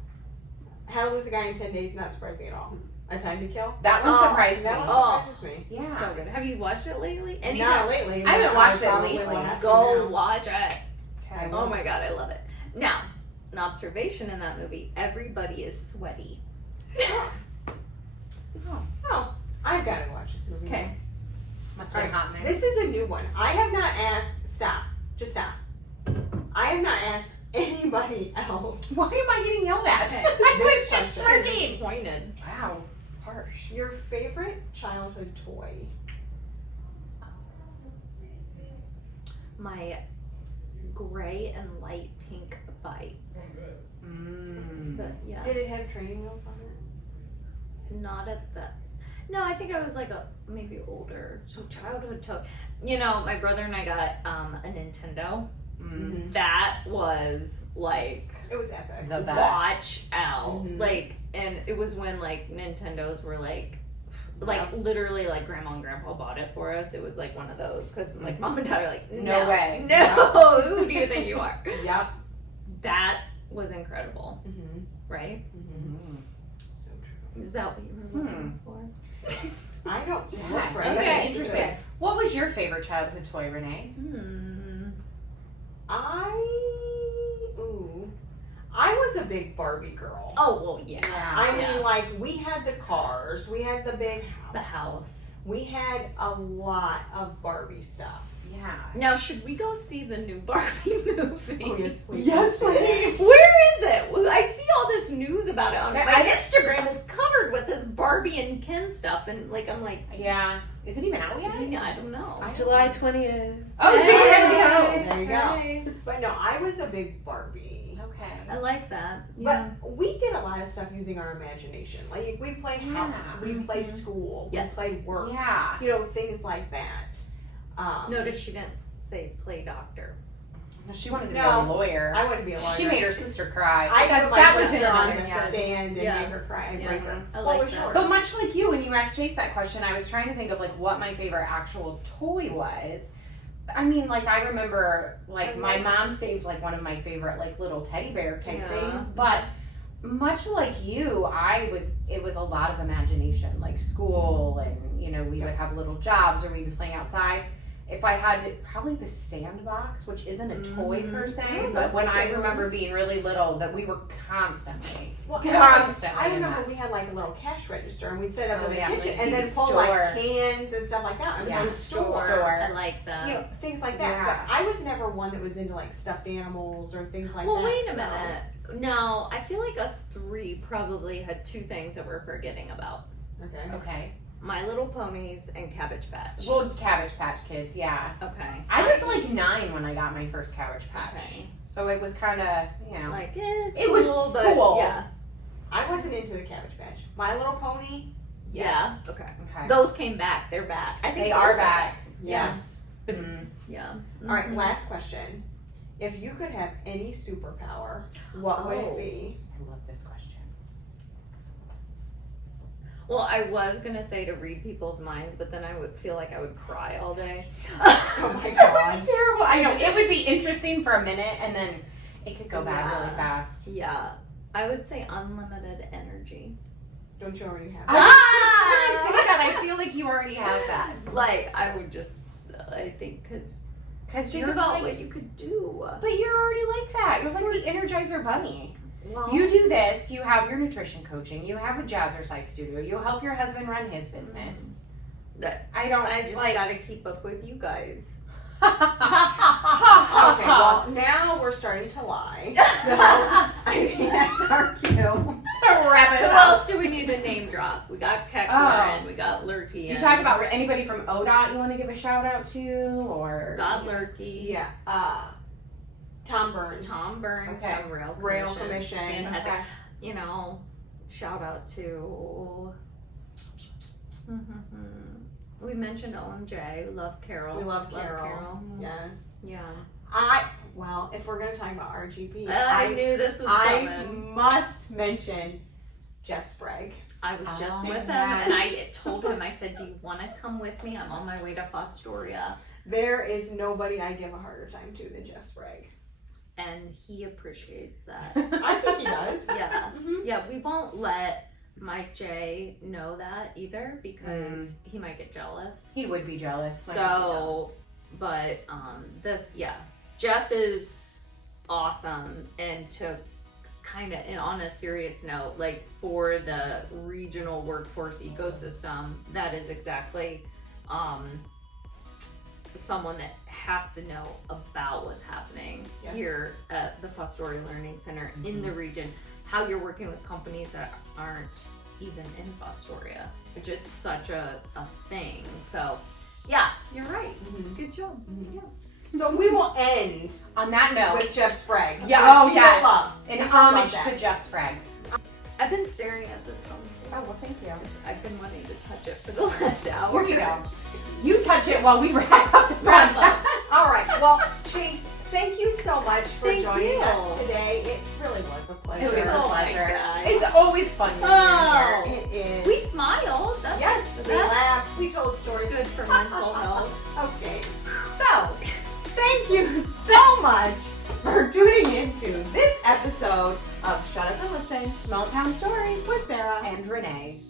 How to Lose a Guy in 10 Days, not surprising at all. A Time to Kill? That one Oh, surprised That me. one surprises me. Yeah. So good. Have you watched it lately? Not lately. I haven't but watched it probably lately. will have to Go now. watch it. Okay. Oh my god, I love it. Now, an observation in that movie, everybody is sweaty. Oh, I've got to watch this movie. Okay. Must be hot in there. This is a new one. I have not asked. Stop. Just stop. I have not asked anybody else. Why am I getting yelled at? Okay. I was This just question. starting. Pointed. Wow. Harsh. Your favorite childhood toy? My gray and light pink bike. But yes. Did it have training wheels on it? Not at that. No, I think I was like maybe older. So childhood toy. You know, my brother and I got a Nintendo. Mm. That was like It was epic. The best. watch out. Mhm. Like, and it was when like Nintendos were like Yeah. literally like grandma and grandpa bought it for us. It was like one of those because like mom and dad are like, no, No way. no, who do you think you are? Yep. That was incredible, Mm-hmm. right? Mm-hmm. Mm. So true. Is that what you were looking for? I don't look Yes. for Okay. anything. That's interesting. What was your favorite childhood toy, Renee? I was a big Barbie girl. Oh well, yeah. I mean, yeah. like, we had the cars, we had the big house. The house. We had a lot of Barbie stuff. Yeah. Now, should we go see the new Barbie movie? Oh, yes, please. Yes, please. Where is it? I see all this news about it on Yeah, my I- Instagram is covered with this Barbie and Ken stuff, and like I'm like, Yeah. Is it even out yet? I don't know. July 20th. Oh, see, there we Hey, go. There you go. hey. But no, I was a big Barbie. I Okay. like that. Yeah. But we did a lot of stuff using our imagination. Like, we play house, Yeah. we play school, Yes. we play work. Yeah. You know, things like that. Notice she didn't say play doctor. She wanted to be No, a lawyer. I wanted to be a lawyer. She made her sister cry. I That's, put that my was in sister on another the yeah. stand and Yeah. make her cry and Yeah. break her. I What like was that. yours? But much like you, when you asked Chase that question, I was trying to think of like what my favorite actual toy was. I mean, like I remember, like my mom saved like one of my favorite like little teddy bear type Yeah. things. But much like you, it was a lot of imagination, like school, and you know we would have little jobs or we'd be playing outside. If I had to, probably the sandbox, which isn't a toy per se, Oh, but when that's a I good one. remember being really little, that we were constantly. Well, Constantly I in remember that. we had like a little cash register and we'd set up Oh, in the yeah, kitchen like and then the pull store. like cans and stuff like that. And Yeah. it was a store. Store. I like that. You know, things like that. Yeah. But I was never one that was into like stuffed animals or things like well, that. wait a so- minute. No, I feel like us three probably had two things that we're forgetting about. Okay. Okay. My Little Ponies, and Cabbage Patch. Well, Cabbage Patch Kids, yeah. Okay. I was like 9 when I got my first Cabbage Patch. Okay. So it was kind of, you know. Like, it's It was cool, but cool. yeah. I wasn't into the Cabbage Patch. My Little Pony, yes. Yeah. Okay. Okay. Those came back. They're back. I think They both are back. Yes. Yeah. All right, Mhm. last question. If you could have any superpower, what would Oh. it be? I love this question. Well, I was gonna say to read people's minds, but then I would feel like I would cry all day. Oh my That would god. be terrible. I know. It would be interesting for a minute and then it could go bad Yeah. really fast. Yeah. I would say unlimited energy. Don't you already have I that? was just gonna say that. I feel like you already have that. Like, I would just, I think, because Because think you're about like, what you could do. but you're already like that. You're like the Energizer Bunny. Well, You do this, you have your nutrition coaching, you have a jazzercise studio, you help your husband run his business. That I don't I just like. gotta keep up with you guys. Okay, well, now we're starting to lie. So, I think that's our cue. To wrap it Who up. else do we need to name drop? We got Kekran, we got Lurky. You talk about anybody from ODOT you want to give a shout out to, or got Lurky. Yeah, Tom Burns. Tom Burns Okay. from Rail Rail Commission. Fantastic. Okay. You know, shout out to. We mentioned OMJ. We love Carol. We love Carol. Yes. Yeah. Well, if we're going to talk about RGB, I knew this was I coming. must mention Jeff Sprague. I was just Oh, with him, yes. and I told him, I said, do you want to come with me? I'm on my way to Fostoria. There is nobody I give a harder time to than Jeff Sprague. And he appreciates that. I think he does. Yeah. Mhm. Yeah, we won't let Mike J know that either because he might get jealous. He would be jealous. So, but this, yeah, Jeff is awesome, and to kind of, and on a serious note, like for the regional workforce ecosystem, that is exactly someone that has to know about what's happening Yes. here at the Fostoria Learning Center in the region, how you're working with companies that aren't even in Fostoria, which is such a thing. So, yeah, you're right. Mhm. Good job. Mhm. So we will end on that note, with Jeff Sprague. yeah, which oh we yes, love. in We love homage that. to Jeff Sprague. I've been staring at this one. Oh well, thank you. I've been wanting to touch it for the last hour. Here you go. You touch it while we wrap up the Wrap up. podcast. All right. Well, Chase, thank you so much for Thank joining you. us today. It really was a pleasure. It was a Oh my pleasure. God. It's always fun when Oh. you're here. It is. We smiled. That's, Yes, we that's laughed. We told stories. good for mental health. Okay. So, thank you so much for tuning into this episode of Shut Up and Listen Small Town Stories with Sarah and Renee.